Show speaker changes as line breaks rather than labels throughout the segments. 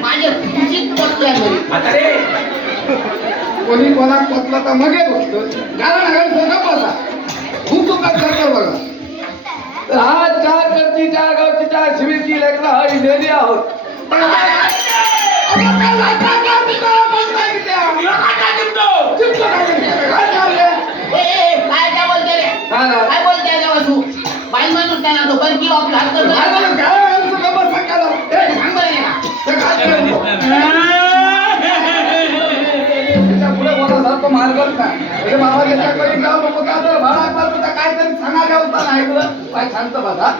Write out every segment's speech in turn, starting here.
माझ्या खुशीत पटल्या घरी
म्हातारे
कोणी कोणा पतला तर मगे बघतो कारण सगळं खूप चुकात करतो बघा. तर हा चार करती चार गावची चार शिबिरकी लेकरा हरी दिलेली आहोत. काय
बोलते रे?
काय
बोलते रे वासू? बाई माणूस त्यांना तो पण किंवा
तो बोलासारखं मार्गच नाही. म्हणजे बाबा त्याच्याकडे जाऊ नको का तर भाडा करतो तर तरी सांगायला होता नाही ऐकलं काय शांत बघा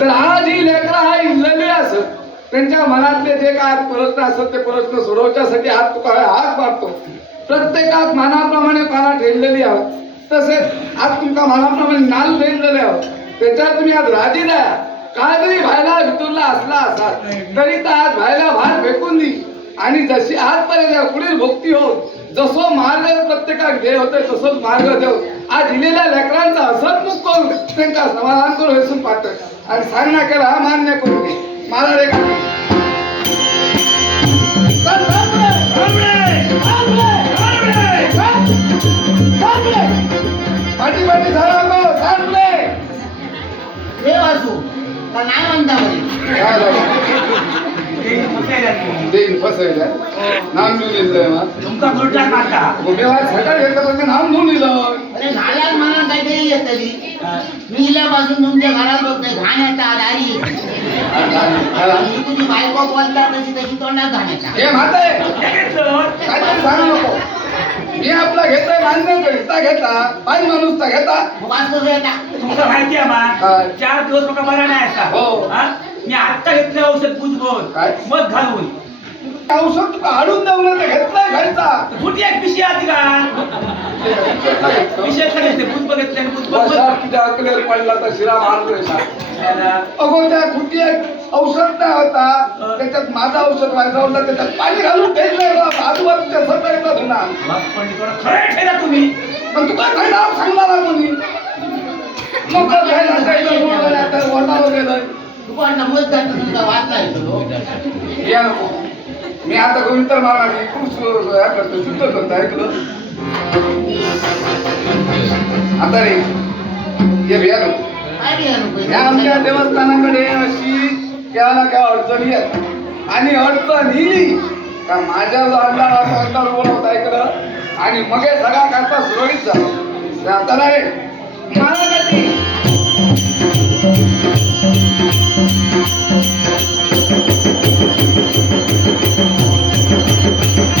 तर आज ही लेकरं हा इल्लली असत त्यांच्या मनातले जे काय प्रश्न असत ते प्रश्न सोडवच्यासाठी हात तुका हात मारतो. प्रत्येकात मनाप्रमाणे पाना ठेवलेली आहोत. तसेच आज तुमका मनाप्रमाणे नाल ठेवलेले आहोत. त्याच्यात तुम्ही आज राजी द्या काय जरी भायला भितुरला असला असाल. तरी तर आज भायला भात फेकून दी आणि जशी आजपर्यंत पुढील भक्ती हो जसो मार्ग प्रत्येकाक दे होते तसंच मार्ग देव आज दिलेल्या लेकरांचा हसतमुख करून त्यांना समाधान करून हेसून पाहतोय. आणि सांगण्या केला हा मान्य करू दे मला. पाठी पाठी झाला गो
वासू का नाही म्हणता अरे झाल्यात म्हणा काहीतरी येत तरी तुमच्या घरात बघतोय घाण येतात दारी आणि तुझी बायको बोलतात तशी तशी तोंडात घाण येतात.
हे म्हातारे काहीतरी सांगू नको. मी आपला घेतोय मान्य घेता घेता बाई माणूस घेता.
वास कसं येतात
तुमचं माहिती आहे
काय?
चार दिवस मका बरा नाही असा.
हो.
हा? मी आता घेतलं औषध बुजबोल
काय?
मग घालून.
औषध तुका हाडून देऊ तर घेतलाय घ्यायचा.
कुठली एक पिशी आली का? विषय घेतले बुजब घेतले आणि
अकलेर पडला तर शिरा मारतोय सा. अगो त्या कुठे एक औषध नाही होता? त्याच्यात माझं औषध वाजवलं त्याच्यात पाणी घालून ठेवलंय बा. आजूबाजूच्या सगळं येतात पुन्हा
खरं ठेला तुम्ही.
पण तुका काय नाव सांगणार कोणी लोक घ्यायला जायचं वरणावर गेलं
तू पण नमोद जात तुझा वाद नाही तो
या नको. मी आता गोविंद महाराज खूप हे करतो शुद्ध करतो ऐकलं? आता रे हे नको.
काय रे अनु
या आमच्या देवस्थानाकडे अशी केव्हा केव्हा अडचणी आहेत? आणि अडचण येईल का माझ्या लाडला अंतर बोलवत ऐकलं आणि मग हे सगळा करता सुरळीत झाला. आता नाही. मला कधी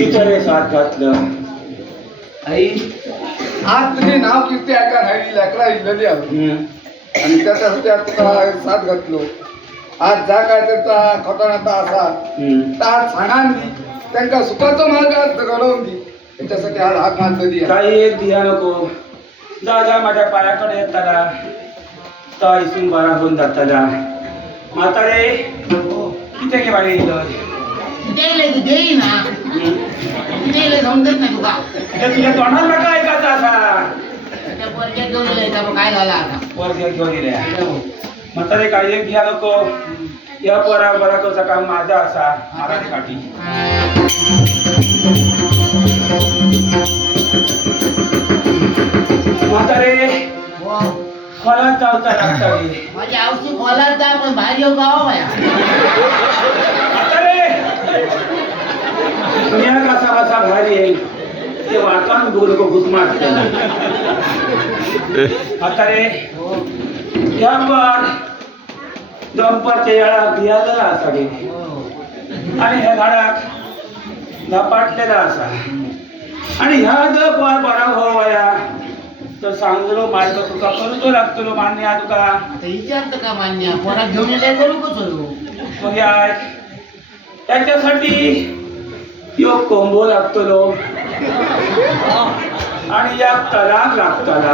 किती रे साथ घातलं
आई आज तुझे नाव किती ऐका नाही? लेकरा इल्लली आहोत.
हम्म.
आणि त्याच्यासाठी आज तुका साथ घातलो. आज जा काय त्याचा खतरनाक असा.
हम्म.
तर आज सांगान दी त्यांना सुखाचा मार्ग आज घडवून दी त्याच्यासाठी आज हाक मारलेली आहे
काही एक दिया नको. जा जा माझ्या पायाकडे येताना तर इथून बारा दोन जाताना म्हातारे किती घे बाई
देईल तू देई ना. देईल समजत नाही तुका
तुझ्या तोंडात नका ऐकायचा असा.
त्या पोरग्यात घेऊन गेले तर मग काय झालं आता?
घे- घेऊन गेल्या म्हातारे घ्या नको. या पोरा बरा काम माझा असा. महाराज काठी म्हातारे
हो.
खोलात
माझी आवशी खोलात जा पण बाहेर येऊ गावा बाया?
दुनिया कसा कसा भारी आहे ते घुसमाट पण दंपरच्या असा गे. आणि ह्या झाडाक झपाटलेला असा. आणि ह्या जर पार बरा हो वया तर सांगलो मार्ग तुका करतो लागतो मान्य तुका.
विचारतं का मान्य? पोरात घेऊन करू का चलू
मग याय त्याच्यासाठी यो कोंबो लागतलो. आणि या तलाक लागताला.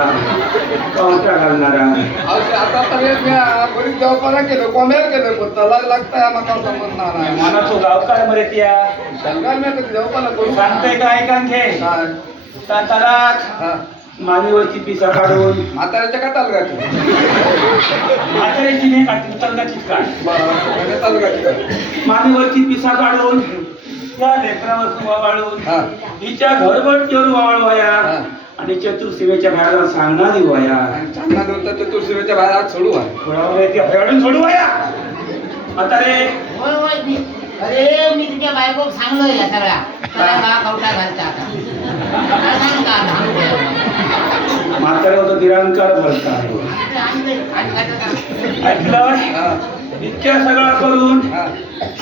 कवटा घालणारा.
आतापर्यंत मी बरीच जवळपारा केलं कोंब्यार केलं पण तलाक लागताय म्हाका समजणार नाही.
मला तो गावकार मरे त्या?
मी करू
काय का घे
काय?
ता तलाक. मानेवरची पिसा काढून.
म्हाताऱ्याच्या का तालुक्यात
म्हाताऱ्याची नाही काढली तलगाचीच काढ.
बरं तालुक्यात
मानेवरची पिसा काढून. या लेकरावर वाळून
हा.
हिच्या घरभट्टीवर वाळवाया
हा.
आणि चतुर्सेवेच्या बाहेर सांगणारी वया
आणि चांगला दोन तर चतुर्शिवेच्या बाहेर आज सोडू
ते हयाळून सोडू वया आता रे
होय होय मी अरे मी तुझ्या बायकोक सांगलो या सगळ्या. त्याला का कवटा घालता आता. काय सांगू का आता?
म्हातारे होतं निरंकार बोलता. आहे
आता?
ऐकलं?
हा.
इतक्या सगळं करून.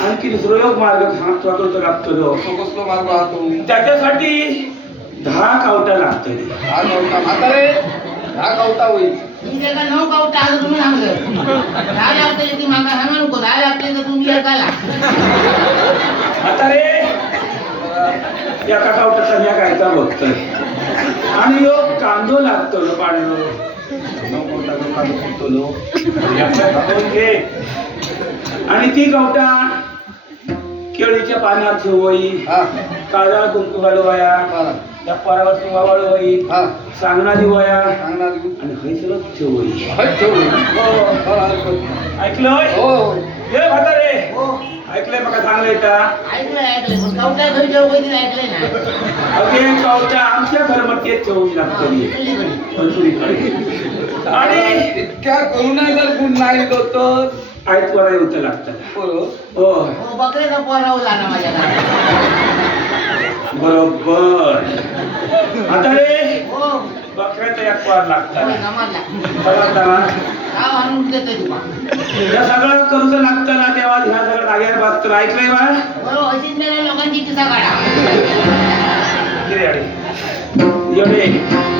आणखी दुसरं योग मार्ग वापरतो लागतो
कसलो कसलो मार्ग वाहतो
त्याच्यासाठी दहा कावटा लागतली
हा कवटा. म्हातारे हा कवटा होईल.
मी त्याला नऊ कवटा आज तुम्ही सांगलं दहा लागते ती मागा सांगा नको दहा लागते तर तुम्ही एकाला
आता रे एका कावटाचा मी कायचा बघतोय. आणि योग कांदो लागतो लो पाडलो कांदो फुटतो आणि ती कवटा केळीच्या पानावर ठेवई
हा.
काळा कुंकू घालू वया
बरं.
त्या परावर तुवा वाळू वई
हा
सांगणारी वया. आणि हैसरच ठेवई
ठेवू. हो, बरं, हरकत.
ऐकलंय?
हो.
हे म्हातारे.
हो.
ऐकलंय मका सांगलंय का?
ऐकलंय कवटा
अगे आमच्या घरमध्ये ठेवून लागतली. आणि
इतक्या करुणा जर गुण नाही तर.
आयत वरा येऊन लागतात.
बरोबर.
माझ्या
आता रे
हो.
बकऱ्याचा
हो, समजला
ना?
गाव आणून देतोय तुला.
या सगळं करूच लागतं ना तेव्हा ह्या बघतो ऐकलंय बा?
हो लोकांची किस्सा काढा
किती अडी? एवढे.